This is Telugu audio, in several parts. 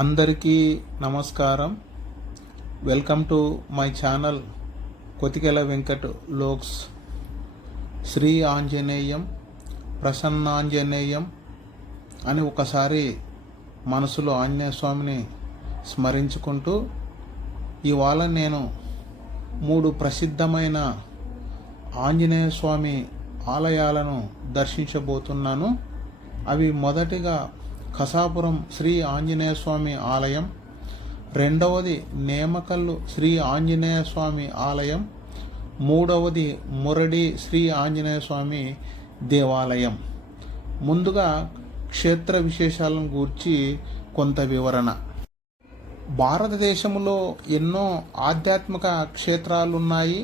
అందరికీ నమస్కారం. Welcome to my channel Kothikela Venkat vlogs. Sri Anjaneyam Prasannanjaneyam అని ఒకసారి మనసులో ఆంజనేయ స్వామిని స్మరించుకుంటూ ఇవాళ నేను 3 ప్రసిద్ధమైన ఆంజనేయ స్వామి ఆలయాలను దర్శించబోతున్నాను. అవి మొదటిగా కసాపురం శ్రీ ఆంజనేయ స్వామి ఆలయం, రెండవది నేమకల్లు శ్రీ ఆంజనేయ స్వామి ఆలయం, మూడవది మురడి శ్రీ ఆంజనేయ స్వామి దేవాలయం. ముందుగా క్షేత్ర విశేషాలను గూర్చి కొంత వివరణ. భారతదేశంలో ఎన్నో ఆధ్యాత్మిక క్షేత్రాలున్నాయి.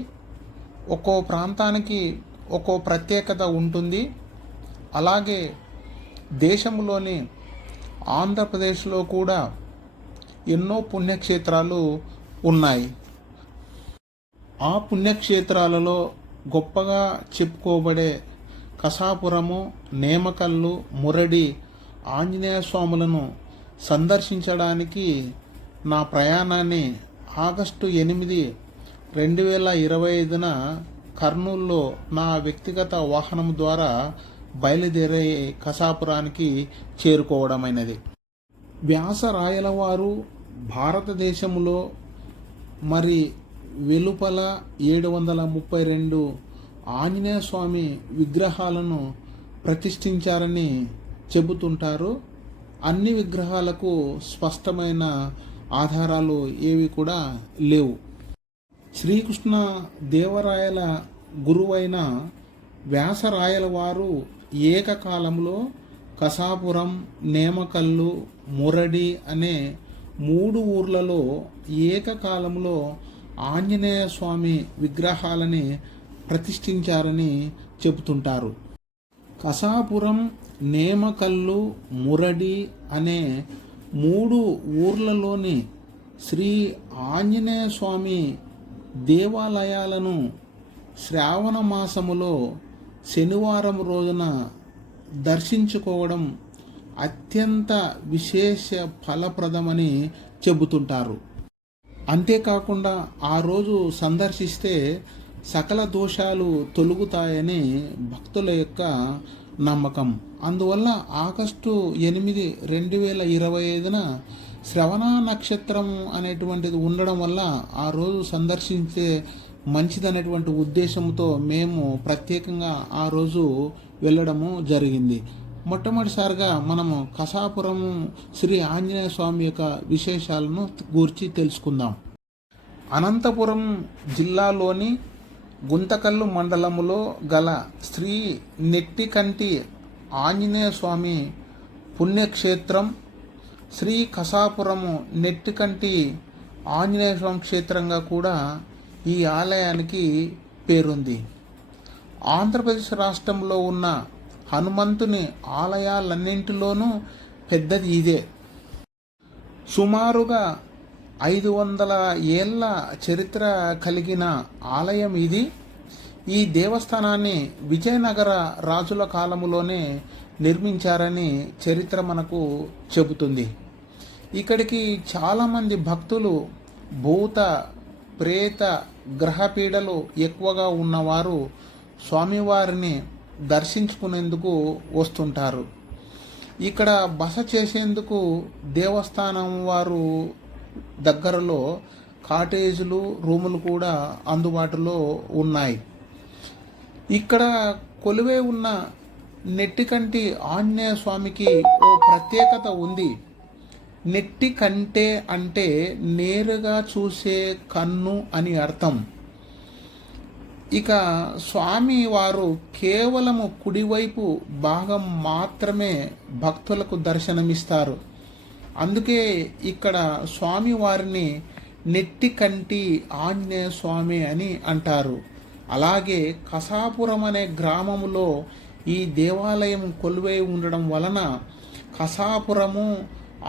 ఒక్కో ప్రాంతానికి ఒక్కో ప్రత్యేకత ఉంటుంది. అలాగే దేశంలోని ఆంధ్రప్రదేశ్లో కూడా ఎన్నో పుణ్యక్షేత్రాలు ఉన్నాయి. ఆ పుణ్యక్షేత్రాలలో గొప్పగా చెప్పుకోబడే కసాపురము, నేమకల్లు, మురడి ఆంజనేయ స్వాములను సందర్శించడానికి నా ప్రయాణాన్ని ఆగస్టు 8, 2025న కర్నూలులో నా వ్యక్తిగత వాహనం ద్వారా బయలుదేరే కసాపురానికి చేరుకోవడమైనది. వ్యాసరాయల వారు భారతదేశంలో మరి వెలుపల 732 ఆంజనేయ స్వామి విగ్రహాలను ప్రతిష్ఠించారని చెబుతుంటారు. అన్ని విగ్రహాలకు స్పష్టమైన ఆధారాలు ఏవి కూడా లేవు. శ్రీకృష్ణ దేవరాయల గురువైన వ్యాసరాయల వారు ఏకకాలంలో కసాపురం, నేమకల్లు, మురడి అనే 3 ఊర్లలో ఏకకాలంలో ఆంజనేయ స్వామి విగ్రహాలని ప్రతిష్ఠించారని చెబుతుంటారు. కసాపురం, నేమకల్లు, మురడి అనే 3 ఊర్లలోని శ్రీ ఆంజనేయ స్వామి దేవాలయాలను శ్రావణ మాసములో శనివారం రోజున దర్శించుకోవడం అత్యంత విశేష ఫలప్రదమని చెబుతుంటారు. అంతేకాకుండా ఆ రోజు సందర్శిస్తే సకల దోషాలు తొలగుతాయని భక్తుల యొక్క నమ్మకం. అందువల్ల ఆగస్టు 8, 2025న శ్రవణ నక్షత్రం అనేటువంటిది ఉండడం వల్ల ఆ రోజు సందర్శించే మంచిదనేటువంటి ఉద్దేశంతో మేము ప్రత్యేకంగా ఆ రోజు వెళ్ళడము జరిగింది. మొట్టమొదటిసారిగా మనము కసాపురం శ్రీ ఆంజనేయ స్వామి యొక్క విశేషాలను గూర్చి తెలుసుకుందాం. అనంతపురం జిల్లాలోని గుంతకల్లు మండలములో గల శ్రీ నెట్టికంటి ఆంజనేయ స్వామి పుణ్యక్షేత్రం శ్రీ కసాపురము నెట్టికంటి ఆంజనేయ స్వామి క్షేత్రంగా కూడా ఈ ఆలయానికి పేరుంది. ఆంధ్రప్రదేశ్ రాష్ట్రంలో ఉన్న హనుమంతుని ఆలయాలన్నింటిలోనూ పెద్దది ఇదే. సుమారుగా 500 ఏళ్ల చరిత్ర కలిగిన ఆలయం ఇది. ఈ దేవస్థానాన్ని విజయనగర రాజుల కాలములోనే నిర్మించారని చరిత్ర మనకు చెబుతుంది. ఇక్కడికి చాలామంది భక్తులు భూత, ప్రేత, గ్రహపీడలు ఎక్కువగా ఉన్నవారు స్వామివారిని దర్శించుకునేందుకు వస్తుంటారు. ఇక్కడ బస చేసేందుకు దేవస్థానం వారు దగ్గరలో కాటేజీలు, రూములు కూడా అందుబాటులో ఉన్నాయి. ఇక్కడ కొలువై ఉన్న నెట్టికంటి ఆంజనేయ స్వామికి ఓ ప్రత్యేకత ఉంది. నెట్టి కంటే అంటే నేరుగా చూసే కన్ను అని అర్థం. ఇక స్వామి వారు కేవలము కుడివైపు భాగం మాత్రమే భక్తులకు దర్శనమిస్తారు. అందుకే ఇక్కడ స్వామి వారిని నెట్టికంటి ఆంజనేయ స్వామి అని అంటారు. అలాగే కసాపురం అనే గ్రామములో ఈ దేవాలయం కొలువై ఉండడం వలన కసాపురము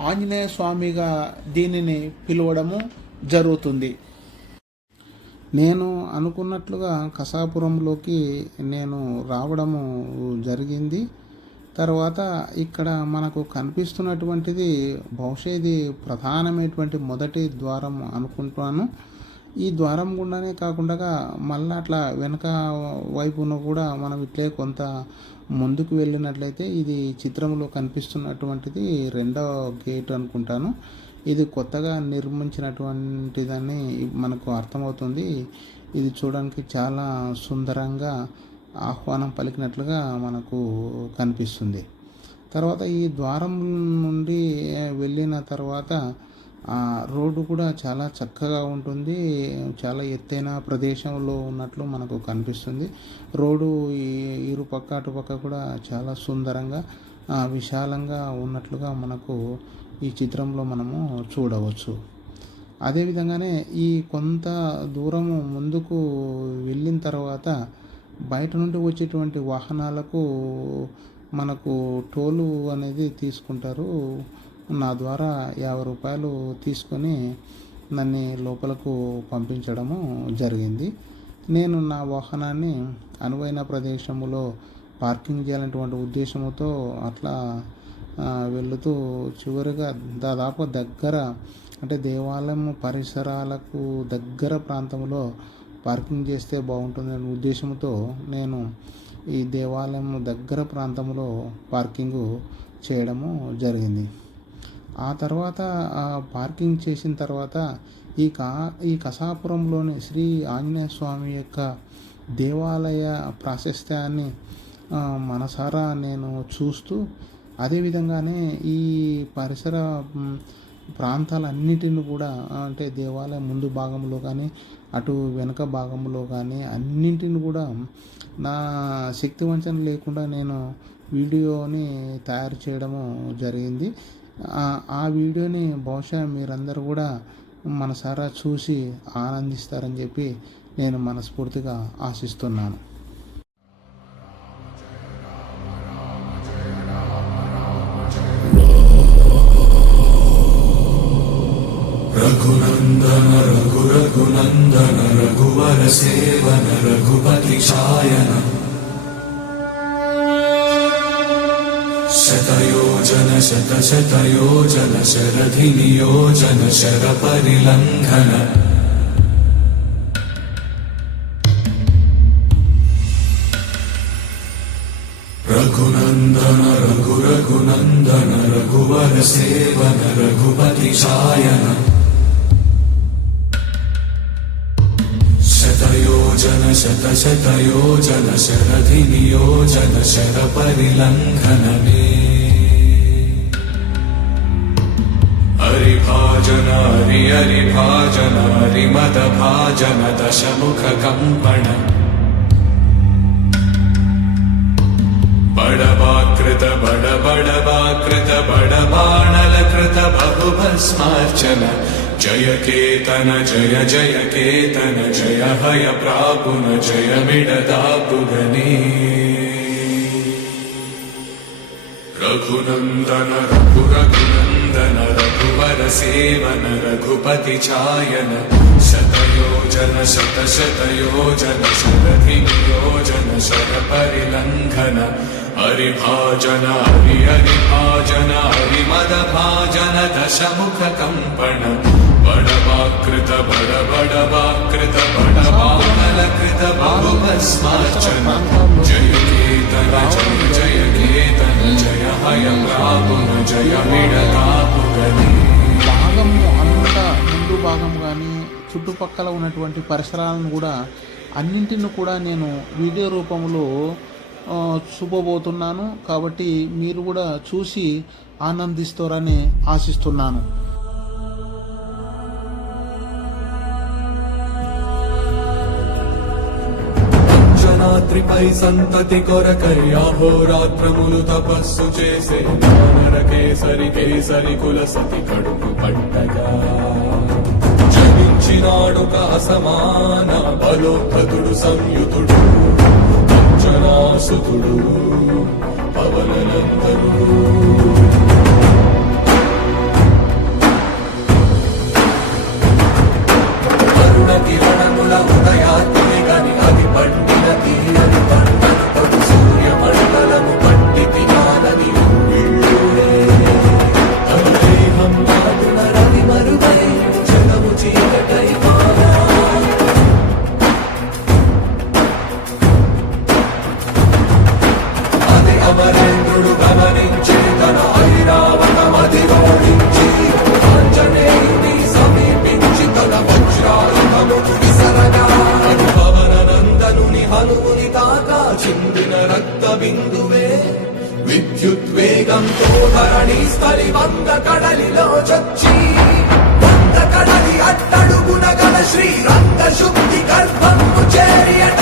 ఆంజనేయ స్వామిగా దీనిని పిలవడము జరుగుతుంది. నేను అనుకున్నట్లుగా కసాపురంలోకి నేను రావడము జరిగింది. తర్వాత ఇక్కడ మనకు కనిపిస్తున్నటువంటిది బహుశా ఇది ప్రధానమైనటువంటి మొదటి ద్వారం అనుకుంటున్నాను. ఈ ద్వారం గుండానే కాకుండా మళ్ళీ అట్లా వెనక వైపున కూడా మనం ఇట్లే కొంత ముందుకు వెళ్ళినట్లయితే ఇది చిత్రంలో కనిపిస్తున్నటువంటిది రెండవ గేట్ అనుకుంటాను. ఇది కొత్తగా నిర్మించినటువంటిదని మనకు అర్థమవుతుంది. ఇది చూడడానికి చాలా సుందరంగా ఆహ్వానం పలికినట్లుగా మనకు కనిపిస్తుంది. తర్వాత ఈ ద్వారం నుండి వెళ్ళిన తర్వాత రోడ్డు కూడా చాలా చక్కగా ఉంటుంది. చాలా ఎత్తైన ప్రదేశంలో ఉన్నట్లు మనకు కనిపిస్తుంది. రోడ్డు ఇరుపక్క అటుపక్క కూడా చాలా సుందరంగా విశాలంగా ఉన్నట్లుగా మనకు ఈ చిత్రంలో మనము చూడవచ్చు. అదేవిధంగానే ఈ కొంత దూరము ముందుకు వెళ్ళిన తర్వాత బయట నుండి వచ్చేటువంటి వాహనాలకు మనకు టోలు అనేది తీసుకుంటారు. నా ద్వారా 50 రూపాయలు తీసుకొని నన్ను లోపలకు పంపించడము జరిగింది. నేను నా వాహనాన్ని అనువైన ప్రదేశంలో పార్కింగ్ చేయాలనేటువంటి ఉద్దేశంతో అట్లా వెళుతూ చివరిగా దాదాపు దగ్గర అంటే దేవాలయం పరిసరాలకు దగ్గర ప్రాంతంలో పార్కింగ్ చేస్తే బాగుంటుందనే ఉద్దేశంతో నేను ఈ దేవాలయం దగ్గర ప్రాంతంలో పార్కింగు చేయడము జరిగింది. ఆ తర్వాత పార్కింగ్ చేసిన తర్వాత ఈ కసాపురంలోని శ్రీ ఆంజనేయ స్వామి యొక్క దేవాలయ ప్రాశస్త్యాన్ని మనసారా నేను చూస్తూ, అదేవిధంగానే ఈ పరిసర ప్రాంతాలన్నిటిని కూడా అంటే దేవాలయం ముందు భాగంలో కానీ అటు వెనుక భాగంలో కానీ అన్నింటిని కూడా నా శక్తి వంచన లేకుండా నేను వీడియోని తయారు చేయడము జరిగింది. ఆ వీడియోని బహుశా మీరందరూ కూడా మనసారా చూసి ఆనందిస్తారని చెప్పి నేను మనస్ఫూర్తిగా ఆశిస్తున్నాను. రఘునందన రఘునందన రఘువర సేవన రఘుపతి ఛాయన శతయోజన శతయోజన శరధి నియోజన శర పరిలంఘన రఘునందన రఘునందన రఘువర సేవన రఘుపతి ఛాయన శతయోజన శతయోజన శరధి నియోజన శర పరిలంఘన మే హరిభాజన హరిభాజన హరిమద భాజన దశముఖ కంపణ బడవాకృత బడవాకృత బడబాణలకృత బహుభస్మార్చన జయ కేతన జయ జయ కేతన జయ హయ ప్రాపున జయ మిడదాపుగనే రఘునందన రఘునందన రఘువర సేవన రఘుపతి ఛాయన శతయోజన శతయోజన శరధి నియోజన శర పరిలంఘన హరిభాజన హరిభాజన హరిమద భాజన దశముఖ కంపణ బడవాకృత బడవాకృత బడబాణలకృత బహుభస్మార్చన జయ కేతన జయ జయ కేతన జయ హయ ప్రాపున జయ మిడతాపుగనే భాగము అంతా ముందు భాగం కానీ చుట్టుపక్కల ఉన్నటువంటి పరిసరాలను కూడా అన్నింటిని కూడా నేను వీడియో రూపంలో చూపబోతున్నాను. కాబట్టి మీరు కూడా చూసి ఆనందిస్తారని ఆశిస్తున్నాను. అంజనాద్రిపై సంతతి కొరకై అహోరాత్రములు తపస్సు చేసే నరకేసరి కేసరి కుల సతి కడుపు పట్టగా జనించినాడొక అసమాన బలోద్ధతుడు సంయుతుడు అంజనాసుతుడు పవననందనుడు అరుణ కిరణముల ఉదయాత్మి గని అది పండిన తీయని పంటను పడు సూర్య మండలము పండితి జ్ఞాన రంగంలో చొచ్చి వంద కడలి అట్టడుగున గల శ్రీరంగ శుద్ధి గర్భము చేరియట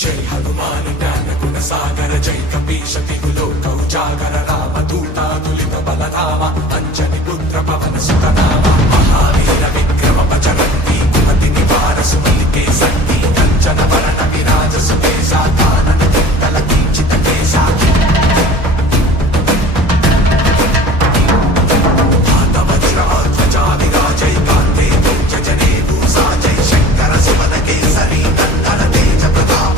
జై హనుమాన్ జ్ఞాన గుణ సాగర జై కపీశ తిగులోక ఉజాగర రామ దూతాదులిత బలరామ అంజని పుత్ర పవన సుతనామ మహావీర విక్రమ బజరంగి కుమతి నివార సుమలికే సంగీ కంచన వరణ విరాజ సుకేశా కానన కుండల కించిత కేశా వజ్ర ధ్వజా విరాజై కాంతే తుల్య జనే భూసా జై శంకర సుమన కేసరి నందన తేజ ప్రతాప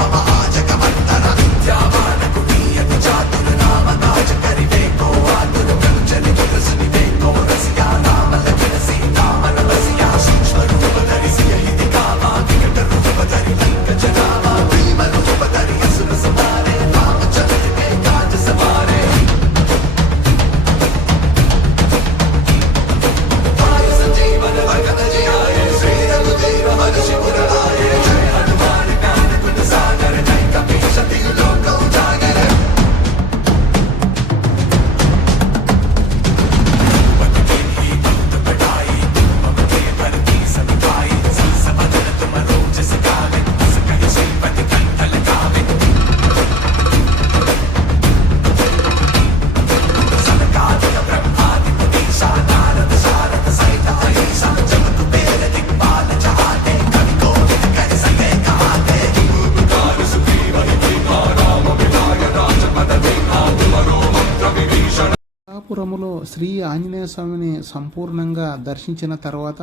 పురములో శ్రీ ఆంజనేయ స్వామిని సంపూర్ణంగా దర్శించిన తర్వాత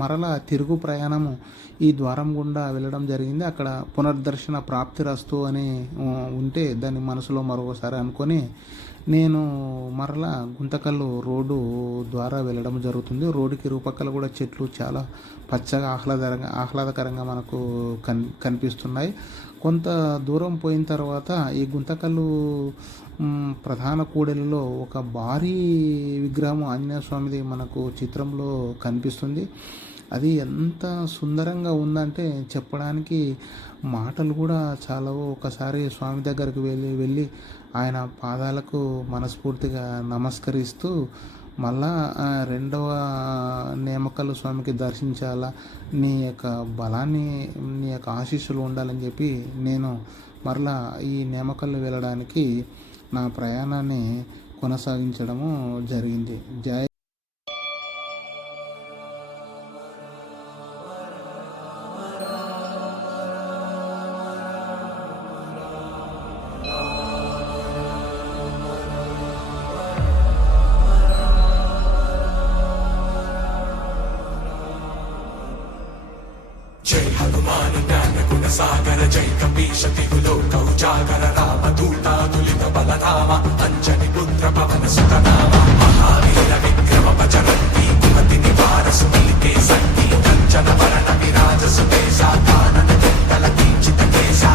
మరలా తిరుగు ప్రయాణము ఈ ద్వారం గుండా వెళ్ళడం జరిగింది. అక్కడ పునర్దర్శన ప్రాప్తిరస్తు అని ఉంటే దాన్ని మనసులో మరొకసారి అనుకొని నేను మరలా గుంతకల్లు రోడ్డు ద్వారా వెళ్ళడం జరుగుతుంది. రోడ్డుకి ఇరుపక్కల కూడా చెట్లు చాలా పచ్చగా ఆహ్లాదకరంగా మనకు కనిపిస్తున్నాయి. కొంత దూరం పోయిన తర్వాత ఈ గుంతకల్లు ప్రధాన కూడలిలో ఒక భారీ విగ్రహం ఆంజనేయ స్వామిది మనకు చిత్రంలో కనిపిస్తుంది. అది ఎంత సుందరంగా ఉందంటే చెప్పడానికి మాటలు కూడా చాలవు. ఒకసారి స్వామి దగ్గరకు వెళ్ళి ఆయన పాదాలకు మనస్ఫూర్తిగా నమస్కరిస్తూ మళ్ళా రెండవ నేమకల్లు స్వామికి దర్శించాలా, నీ యొక్క బలాన్ని నీ యొక్క ఆశీస్సులు ఉండాలని చెప్పి నేను మరలా ఈ నేమకల్లు వెళ్ళడానికి నా ప్రయాణాన్ని కొనసాగించడము జరిగింది. జై హనుమాన్ జ్ఞాన గుణ సాగర జై కపీశ తిగులోక ఉజాగర రామ దూతాదులిత బలరామ అంజని పుత్ర పవన సుతనామ మహావీర విక్రమ బజరంగి కుమతి నివార సుమలికే సంగీ కంచన వరణ విరాజ సుకేశా కానన కుండల కించిత కేశా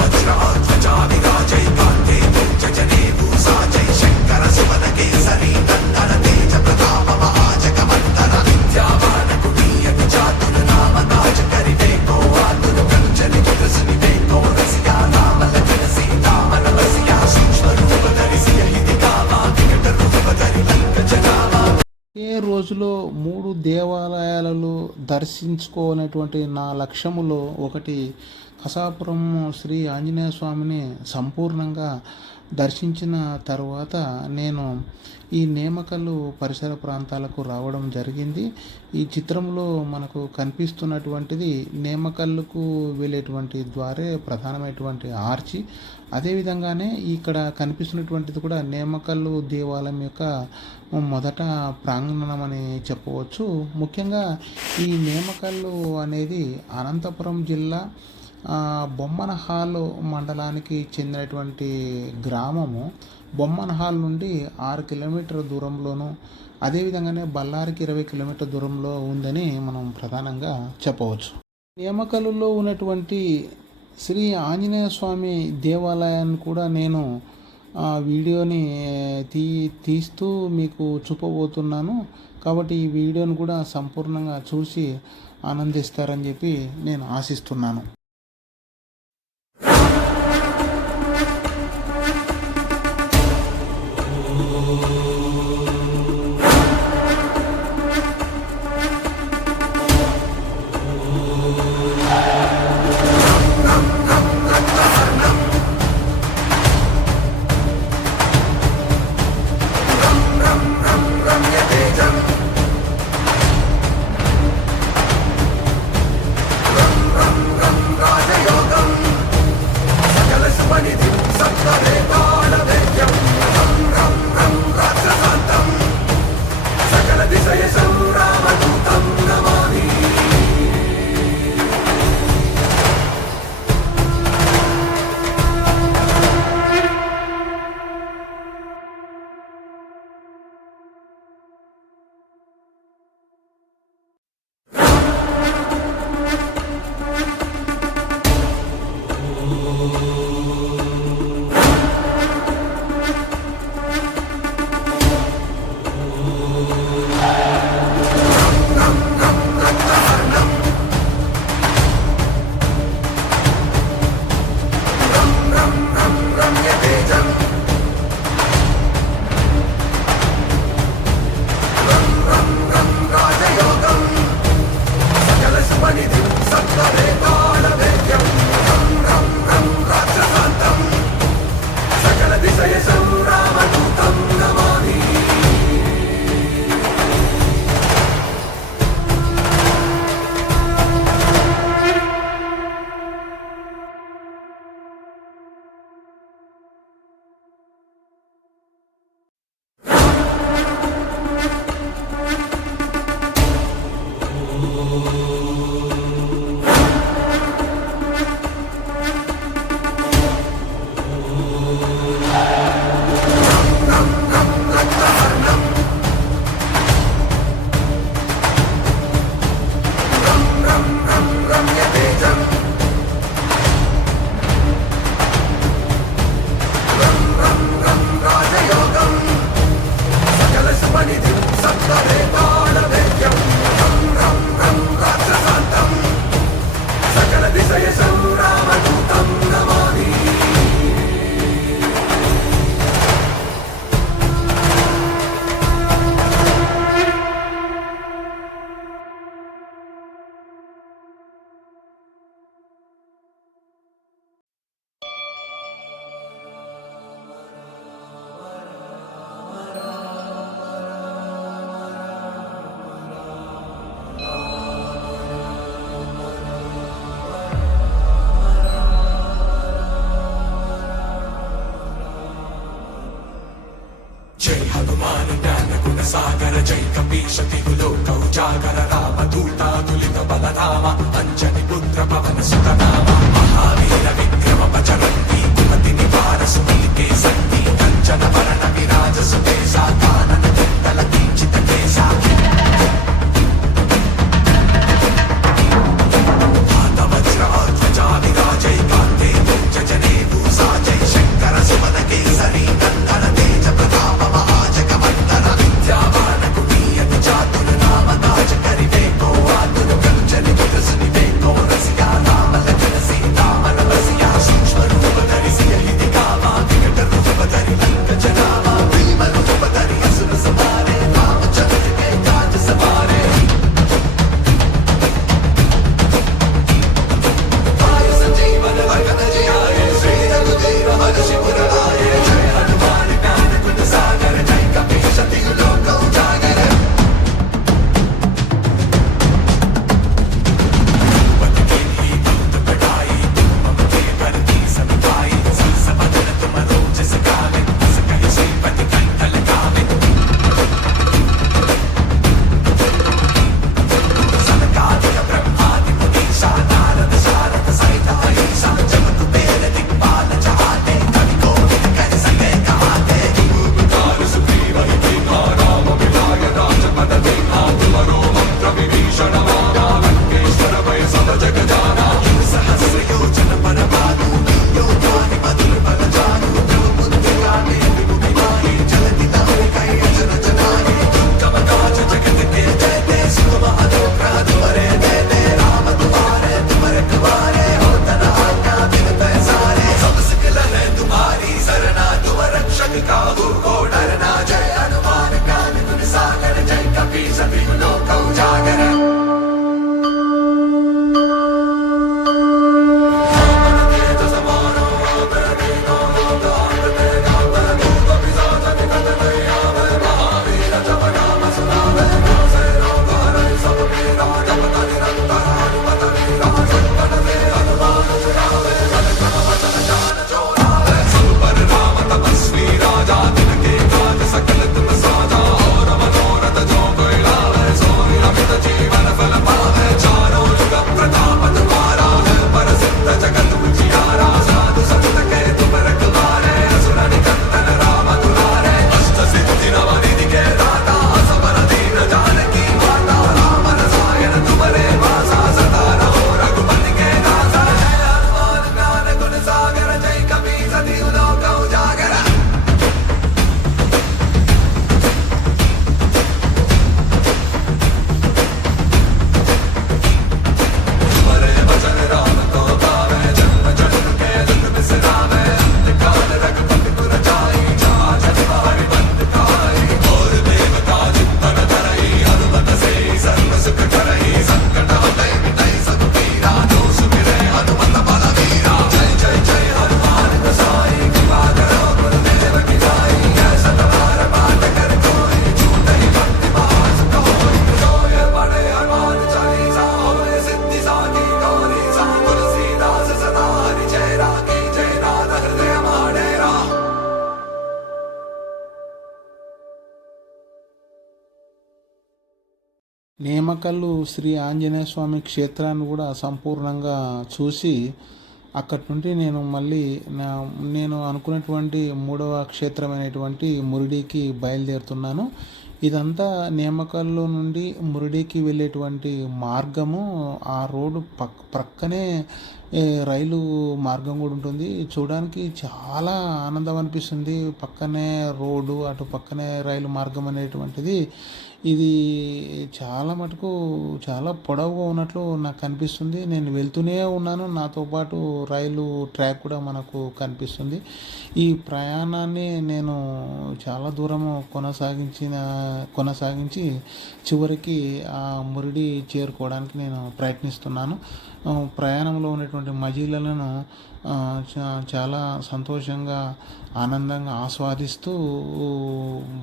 వజ్ర ధ్వజా విరాజై కాంతే తుల్య జనే భూసా జై శంకర సుమన కేసరి నందన తేజ ప్రతాప రోజులో 3 దేవాలయాలలో దర్శించుకోనటువంటి నా లక్ష్యములో ఒకటి కసాపురం శ్రీ ఆంజనేయ స్వామిని సంపూర్ణంగా దర్శించిన తర్వాత నేను ఈ నేమకల్లు పరిసర ప్రాంతాలకు రావడం జరిగింది. ఈ చిత్రంలో మనకు కనిపిస్తున్నటువంటిది నేమకల్లుకు వెళ్ళేటువంటి ద్వారే ప్రధానమైనటువంటి ఆర్చి. అదేవిధంగానే ఇక్కడ కనిపిస్తున్నటువంటిది కూడా నేమకల్లు దేవాలయం యొక్క మొదట ప్రాంగణం అని చెప్పవచ్చు. ముఖ్యంగా ఈ నేమకల్లు అనేది అనంతపురం జిల్లా బొమ్మనహాల్ మండలానికి చెందినటువంటి గ్రామము. బొమ్మనహాల్ నుండి 6 కిలోమీటర్ల దూరంలోను, అదేవిధంగానే బళ్ళారికి 20 కిలోమీటర్ల దూరంలో ఉందని మనం ప్రధానంగా చెప్పవచ్చు. నేమకల్లులో ఉన్నటువంటి శ్రీ ఆంజనేయ స్వామి దేవాలయాన్ని కూడా నేను వీడియోని తీస్తూ మీకు చూపబోతున్నాను. కాబట్టి ఈ వీడియోని కూడా సంపూర్ణంగా చూసి ఆనందిస్తారని చెప్పి నేను ఆశిస్తున్నాను. సాగర జై కపీశ తిగులో కౌజాగర రామ దూతాదులిత బలధామ అంజని పుత్ర పవన సుతనామ మహావీర విక్రమ పచరంతి కుమతి నివార సునీకే శక్తి కంచన వరణ విరాజ సుకేశా కానన కుండల కించిత కేశా వజ్ర ధ్వజా విరాజై కాంతే జనే భూసా జై శంకర సుమన కేసరి నందన తేజ ప్రతాప మహాజగ వందన విద్యావాన కుటీయతి చాతుర నామ తాజ కరివే కో ఆతుర కలుచని వికసుని వే కో రసియా నామ లగన సీతామన రసియా సూక్ష్మ రూప कभी काबू को डरना जय हनुमान ज्ञान गुण सागर जय कपीस तिहु लोक उजागर నేమకల్లు శ్రీ ఆంజనేయ స్వామి క్షేత్రాన్ని కూడా సంపూర్ణంగా చూసి అక్కడి నుండి నేను మళ్ళీ నేను అనుకున్నటువంటి 3వ క్షేత్రమైనటువంటి మురిడికి బయలుదేరుతున్నాను. ఇదంతా నేమకల్లు నుండి మురిడికి వెళ్ళేటువంటి మార్గము. ఆ రోడ్డు ప్రక్కనే రైలు మార్గం కూడా ఉంటుంది. చూడడానికి చాలా ఆనందం అనిపిస్తుంది. పక్కనే రోడ్డు, అటు పక్కనే రైలు మార్గం అనేటువంటిది ఇది చాలా మటుకు చాలా పొడవుగా ఉన్నట్లు నాకు కనిపిస్తుంది. నేను వెళ్తూనే ఉన్నాను, నాతో పాటు రైలు ట్రాక్ కూడా మనకు కనిపిస్తుంది. ఈ ప్రయాణాన్ని నేను చాలా దూరము కొనసాగించి చివరికి ఆ మురిడి చేరుకోవడానికి నేను ప్రయత్నిస్తున్నాను. ప్రయాణంలో ఉన్నటువంటి మజిలీలను చాలా సంతోషంగా, ఆనందంగా ఆస్వాదిస్తూ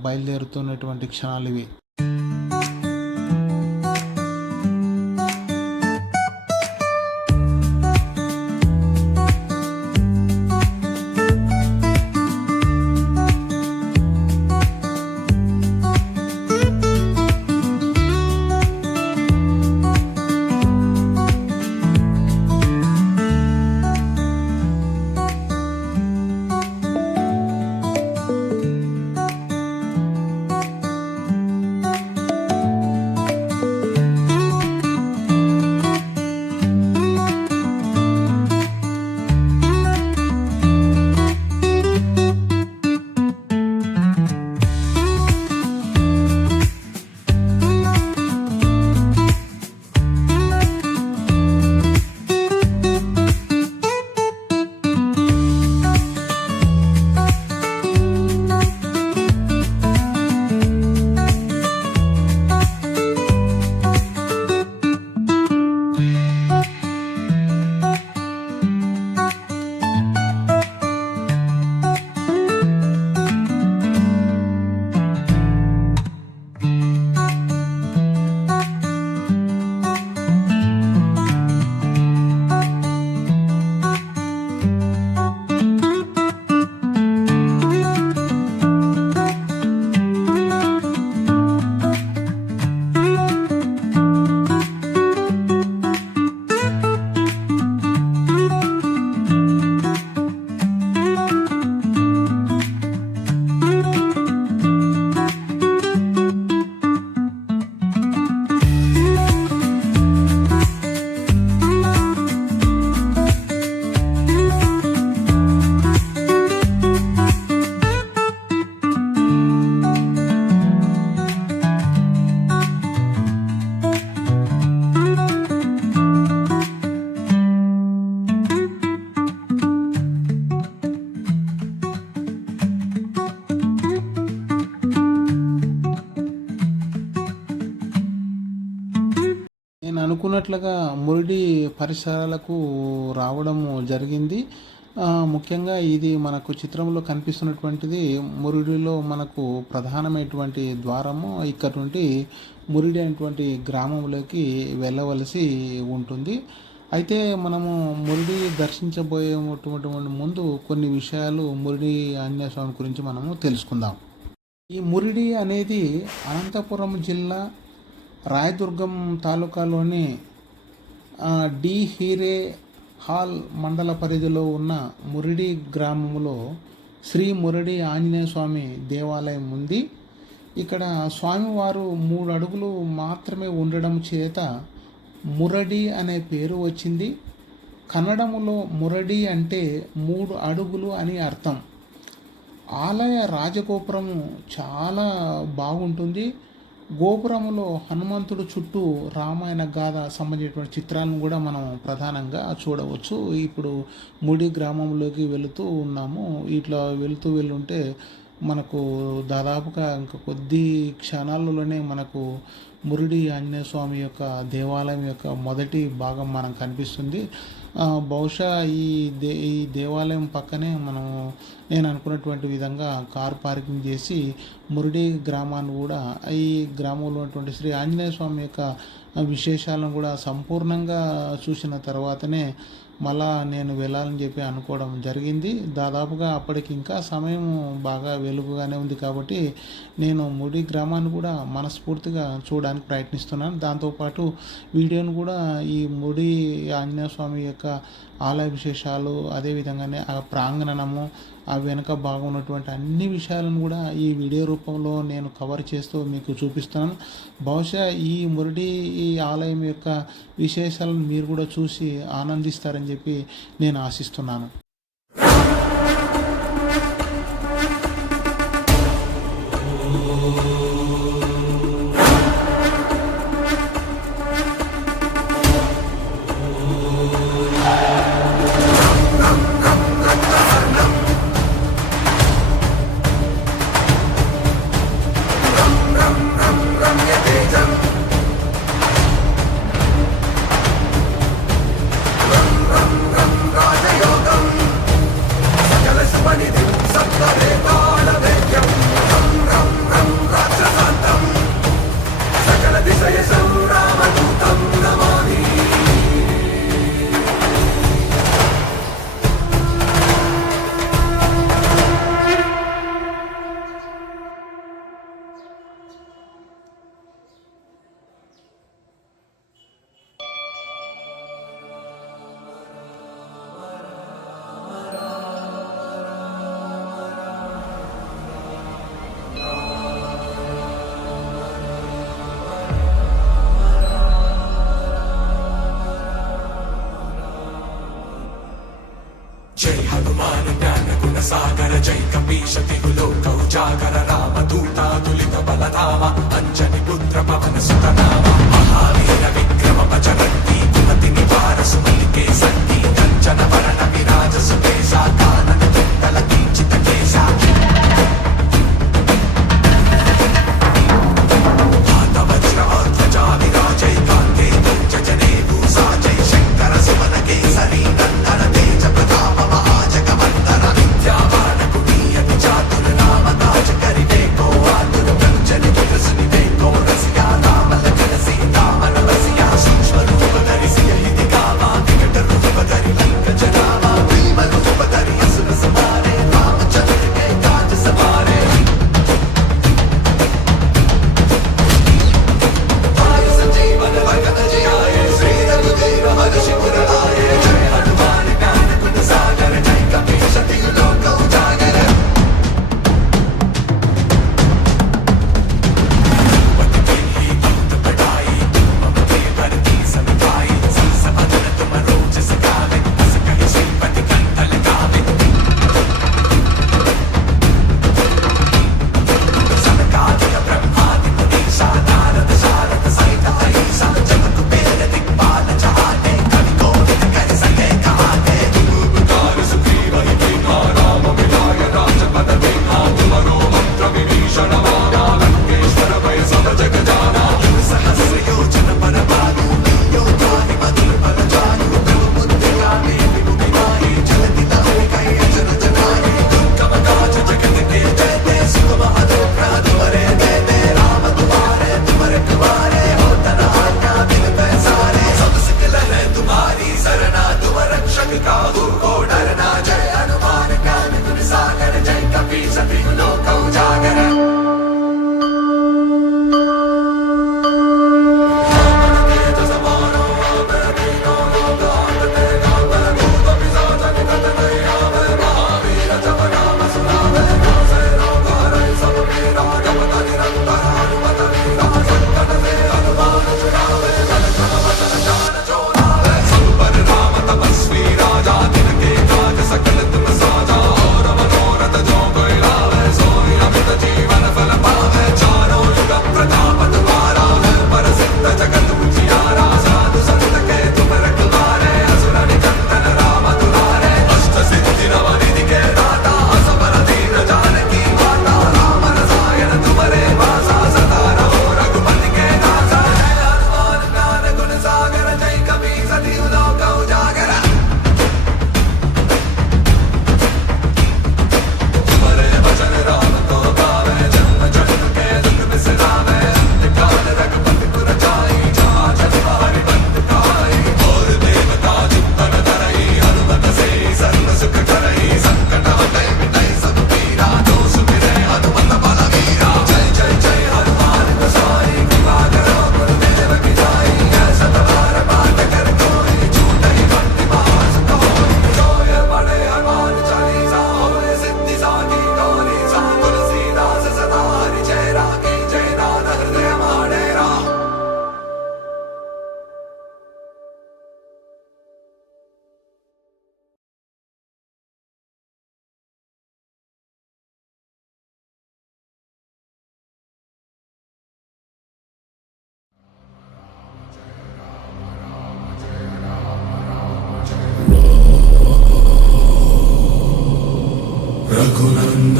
బయలుదేరుతున్నటువంటి క్షణాలు ఇవి. అనుకున్నట్లుగా మురిడి పరిసరాలకు రావడం జరిగింది. ముఖ్యంగా ఇది మనకు చిత్రంలో కనిపిస్తున్నటువంటిది మురిడిలో మనకు ప్రధానమైనటువంటి ద్వారము. ఇక్కడ నుండి మురిడి అనేటువంటి గ్రామంలోకి వెళ్ళవలసి ఉంటుంది. అయితే మనము మురిడి దర్శించబోయేటువంటి ముందు కొన్ని విషయాలు మురిడి ఆంజనేయ స్వామి గురించి మనము తెలుసుకుందాం. ఈ మురిడి అనేది అనంతపురం జిల్లా రాయదుర్గం తాలూకాలోని డి హీరే హాల్ మండల పరిధిలో ఉన్న మురిడి గ్రామంలో శ్రీ మురిడి ఆంజనేయ స్వామి దేవాలయం ఉంది. ఇక్కడ స్వామివారు 3 అడుగులు మాత్రమే ఉండడం చేత మురడి అనే పేరు వచ్చింది. కన్నడములో మురడి అంటే 3 అడుగులు అని అర్థం. ఆలయ రాజగోపురము చాలా బాగుంటుంది. గోపురములో హనుమంతుడు చుట్టూ రామాయణ గాథ సంబంధించినటువంటి చిత్రాలను కూడా మనం ప్రధానంగా చూడవచ్చు. ఇప్పుడు ముడి గ్రామంలోకి వెళుతూ ఉన్నాము. ఇట్లా వెళ్తుంటే మనకు దాదాపుగా ఇంకా కొద్ది క్షణాలలోనే మనకు మురిడి ఆంజనేయ స్వామి యొక్క దేవాలయం యొక్క మొదటి భాగం మనకు కనిపిస్తుంది. బహుశా ఈ దేవాలయం పక్కనే నేను అనుకున్నటువంటి విధంగా కార్ పార్కింగ్ చేసి మురిడి గ్రామాన్ని కూడా ఈ గ్రామంలో ఉన్నటువంటి శ్రీ ఆంజనేయ స్వామి యొక్క విశేషాలను కూడా సంపూర్ణంగా చూసిన తర్వాతనే మళ్ళా నేను వెళ్ళాలని చెప్పి అనుకోవడం జరిగింది. దాదాపుగా అప్పటికి ఇంకా సమయం బాగా వెలుగుగానే ఉంది కాబట్టి నేను ముడి గ్రామాన్ని కూడా మనస్ఫూర్తిగా చూడడానికి ప్రయత్నిస్తున్నాను. దాంతోపాటు వీడియోను కూడా ఈ ముడి ఆంజనేయ స్వామి యొక్క ఆలయ విశేషాలు, అదేవిధంగానే ఆ ప్రాంగణము, ఆ వెనుక భాగం ఉన్నటువంటి అన్ని విషయాలను కూడా ఈ వీడియో రూపంలో నేను కవర్ చేస్తూ మీకు చూపిస్తాను. బహుశా ఈ మురిడి ఆలయం యొక్క విశేషాలను మీరు కూడా చూసి ఆనందిస్తారని చెప్పి నేను ఆశిస్తున్నాను. जय हनुमान ज्ञान गुण सागर जय कपीश तिहु लोक उजागर राम दूता तुलित बलधामा अंजनी पुत्र पवन सुत नामा महावीर विक्रम बजरंगी कुमति निवार सुमति के संगी कंचन वरण विराज सुकेशा कानन कुंडल किंचित केशा हाथ वज्र ध्वजा विराजय कांते पंच जने भूषा जय शंकर सुमन केसरी नंदन तेज प्रताप महाजगवंदन विद्यावान कुटीय चातुर नाम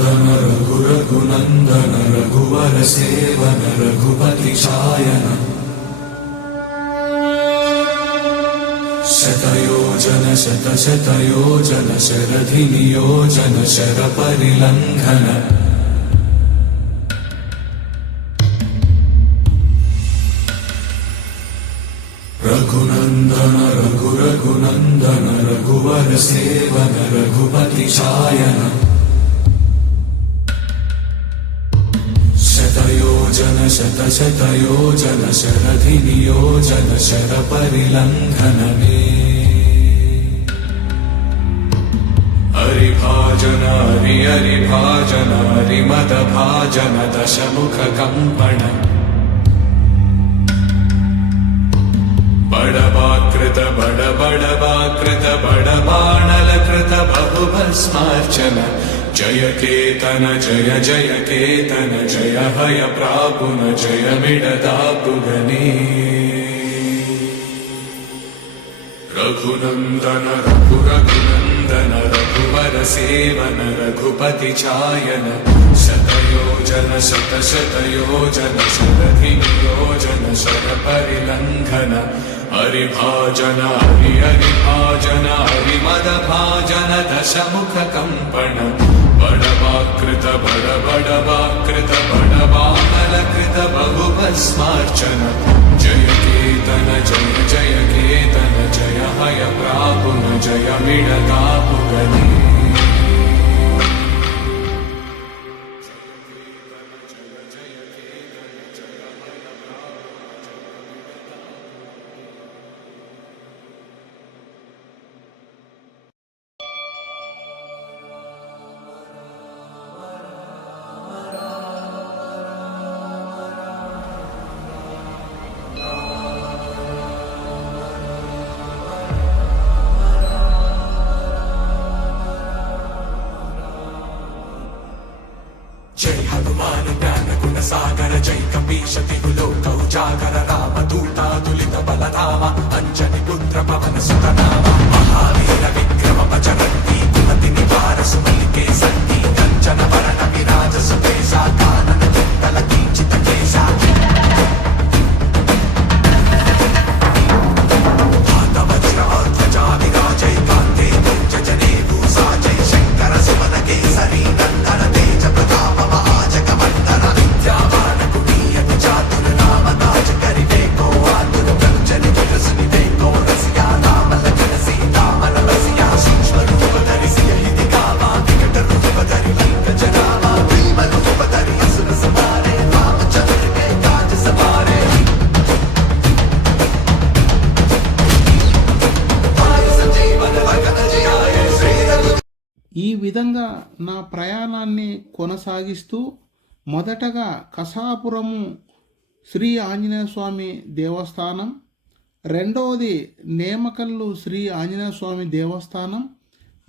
रघुनन्दन रघु रघुनन्दन रघुवर सेवन रघुपति चायन शतयोजन शतशतयोजन शरधि नियोजन शर परिलङ्घन रघुनन्दन रघु रघुनन्दन रघुवर सेवन रघुपति चायन शतयोजन शतशतयोजन शरधि नियोजन शर परिलङ्घन मे हरिभाजन हरि हरिभाजन हरिमदभाजन दशमुख कम्पण बड़वाकृत बड़वाकृत बड़बाणलकृत बहुभस्मार्चन जय केतन जय जय केतन जय हय प्रापुन जय मिडदापुगने रघुनन्दन रघु रघुनन्दन रघुवर सेवन रघुपति चायन शतयोजन शतशतयोजन शरधि नियोजन शर परिलङ्घन हरिभाजन हरि हरिभाजन हरिमदभाजन दशमुख कम्पण बड़वाकृत बड़वाकृत बड़वानलकृत बहुभस्मार्चन जय केतन जय जय केतन जय हय प्रापुन जय मिडदापुगने जय हनुमान ज्ञान गुण सागर जय कपीश तिहु लोक उजागर राम दूता तुलित बलधामा अंजनी पुत्र पवन सुत नामा महावीर विक्रम बजरंगी कुमति निवार सुमति के संगी कंचन वरण विराज सुबेसा कानन कुंडल कींचित केसा हाथ वज्र और ध्वजा विराजय कांते तुंज जने भूषा जय शंकर सुमन केसरी नंदन तेज प्रताप ఈ విధంగా నా ప్రయాణాన్ని కొనసాగిస్తూ మొదటగా కసాపురము శ్రీ ఆంజనేయ స్వామి దేవస్థానం, రెండవది నేమకల్లు శ్రీ ఆంజనేయ స్వామి దేవస్థానం,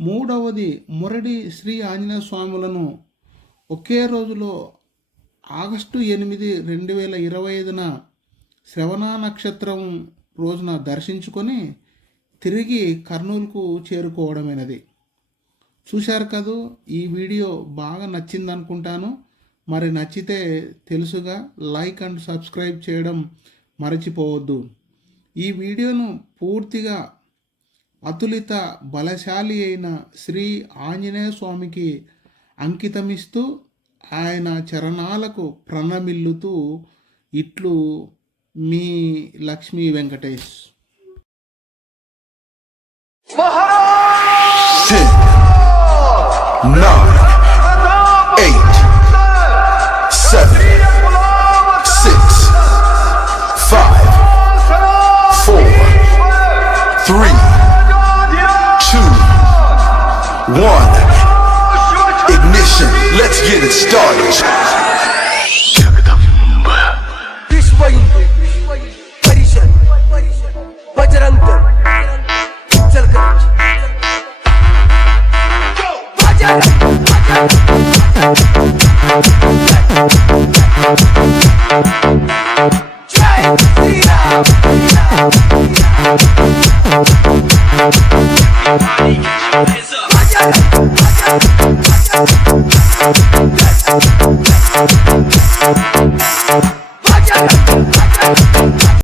మూడవది మురడి శ్రీ ఆంజనేయ స్వాములను ఒకే రోజులో ఆగస్టు 8, 2025న శ్రవణ నక్షత్రం రోజున దర్శించుకొని తిరిగి కర్నూలుకు చేరుకోవడమైనది. చూశారు కదూ, ఈ వీడియో బాగా నచ్చింది అనుకుంటాను. మరి నచ్చితే తెలుసుగా లైక్ అండ్ సబ్స్క్రైబ్ చేయడం మరచిపోవద్దు. ఈ వీడియోను పూర్తిగా అతులిత బలశాలి అయిన శ్రీ ఆంజనేయ స్వామికి అంకితమిస్తూ ఆయన చరణాలకు ప్రణమిల్లుతూ ఇట్లు మీ Lakshmi Venkatesh. 9, 8, 7, 6, 5, 4, 3, 2, 1. Ignition. Let's get it started.